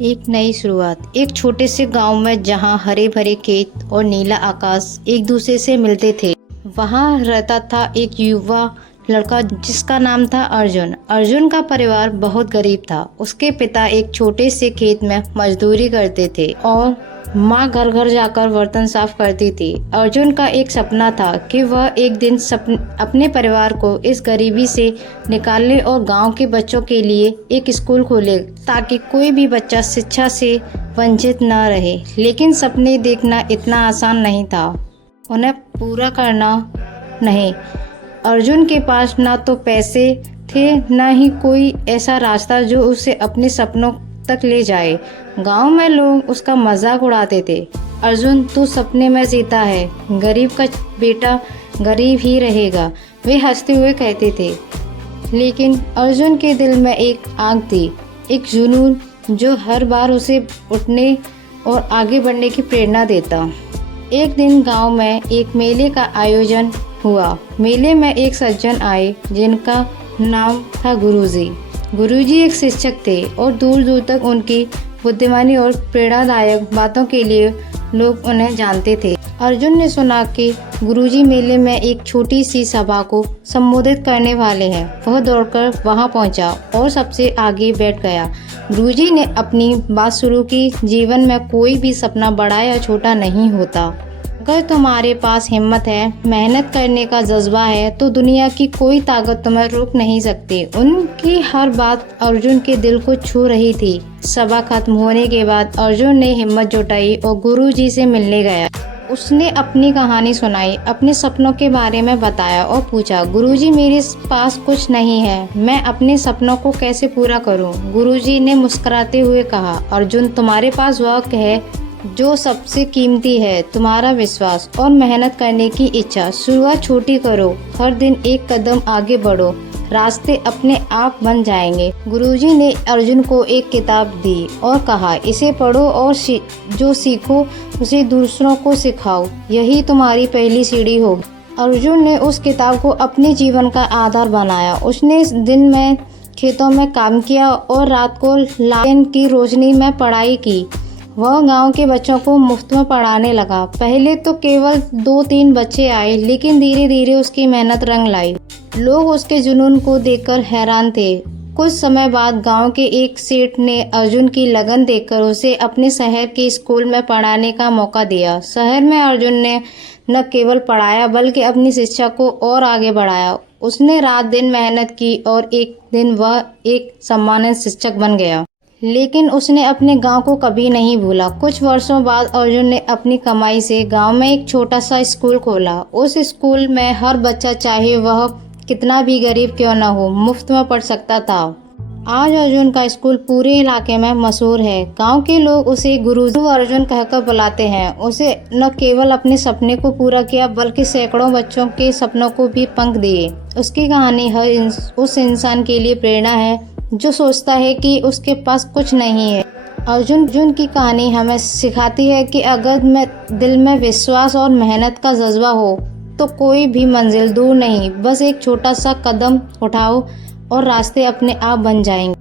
एक नई शुरुआत। एक छोटे से गांव में जहां हरे भरे खेत और नीला आकाश एक दूसरे से मिलते थे, वहां रहता था एक युवा लड़का जिसका नाम था अर्जुन। अर्जुन का परिवार बहुत गरीब था। उसके पिता एक छोटे से खेत में मजदूरी करते थे और माँ घर घर जाकर बर्तन साफ करती थी। अर्जुन का एक सपना था कि वह एक दिन अपने परिवार को इस गरीबी से निकालने और गांव के बच्चों के लिए एक स्कूल खोले ताकि कोई भी बच्चा शिक्षा से वंचित न रहे। लेकिन सपने देखना इतना आसान नहीं था, उन्हें पूरा करना नहीं। अर्जुन के पास ना तो पैसे थे, न ही कोई ऐसा रास्ता जो उसे अपने सपनों तक ले जाए। गांव में लोग उसका मजाक उड़ाते थे। अर्जुन, तू सपने में जीता है, गरीब का बेटा गरीब ही रहेगा, वे हंसते हुए कहते थे। लेकिन अर्जुन के दिल में एक आग थी, एक जुनून जो हर बार उसे उठने और आगे बढ़ने की प्रेरणा देता। एक दिन गांव में एक मेले का आयोजन हुआ। मेले में एक सज्जन आए जिनका नाम था गुरुजी। गुरुजी एक शिक्षक थे और दूर दूर तक उनकी बुद्धिमानी और प्रेरणादायक बातों के लिए लोग उन्हें जानते थे। अर्जुन ने सुना कि गुरुजी मेले में एक छोटी सी सभा को संबोधित करने वाले हैं। वह दौड़कर वहां पहुंचा और सबसे आगे बैठ गया। गुरुजी ने अपनी बात शुरू की। जीवन में कोई भी सपना बड़ा या छोटा नहीं होता। अगर तुम्हारे पास हिम्मत है, मेहनत करने का जज्बा है, तो दुनिया की कोई ताकत तुम्हें रोक नहीं सकती। उनकी हर बात अर्जुन के दिल को छू रही थी। सभा खत्म होने के बाद अर्जुन ने हिम्मत जुटाई और गुरुजी से मिलने गया। उसने अपनी कहानी सुनाई, अपने सपनों के बारे में बताया और पूछा, गुरुजी मेरे पास कुछ नहीं है, मैं अपने सपनों को कैसे पूरा करूं? गुरुजी ने मुस्कुराते हुए कहा, अर्जुन, तुम्हारे पास वह है जो सबसे कीमती है, तुम्हारा विश्वास और मेहनत करने की इच्छा। शुरुआत छोटी करो, हर दिन एक कदम आगे बढ़ो, रास्ते अपने आप बन जाएंगे। गुरुजी ने अर्जुन को एक किताब दी और कहा, इसे पढ़ो और जो सीखो उसे दूसरों को सिखाओ, यही तुम्हारी पहली सीढ़ी होगी। अर्जुन ने उस किताब को अपने जीवन का आधार बनाया। उसने दिन में खेतों में काम किया और रात को लालटेन की रोशनी में पढ़ाई की। वह गांव के बच्चों को मुफ्त में पढ़ाने लगा। पहले तो केवल 2-3 बच्चे आए, लेकिन धीरे धीरे उसकी मेहनत रंग लाई। लोग उसके जुनून को देखकर हैरान थे। कुछ समय बाद गांव के एक सेठ ने अर्जुन की लगन देखकर उसे अपने शहर के स्कूल में पढ़ाने का मौका दिया। शहर में अर्जुन ने न केवल पढ़ाया बल्कि अपनी शिक्षा को और आगे बढ़ाया। उसने रात दिन मेहनत की और एक दिन वह एक सम्मानित शिक्षक बन गया। लेकिन उसने अपने गांव को कभी नहीं भूला। कुछ वर्षों बाद अर्जुन ने अपनी कमाई से गांव में एक छोटा सा स्कूल खोला। उस स्कूल में हर बच्चा, चाहे वह कितना भी गरीब क्यों न हो, मुफ्त में पढ़ सकता था। आज अर्जुन का स्कूल पूरे इलाके में मशहूर है। गांव के लोग उसे गुरुजी अर्जुन कहकर बुलाते हैं। उसे न केवल अपने सपने को पूरा किया बल्कि सैकड़ों बच्चों के सपनों को भी पंख दिए। उसकी कहानी उस इंसान के लिए प्रेरणा है जो सोचता है कि उसके पास कुछ नहीं है। अर्जुन की कहानी हमें सिखाती है कि अगर दिल में विश्वास और मेहनत का जज्बा हो तो कोई भी मंजिल दूर नहीं, बस एक छोटा सा कदम उठाओ और रास्ते अपने आप बन जाएंगे।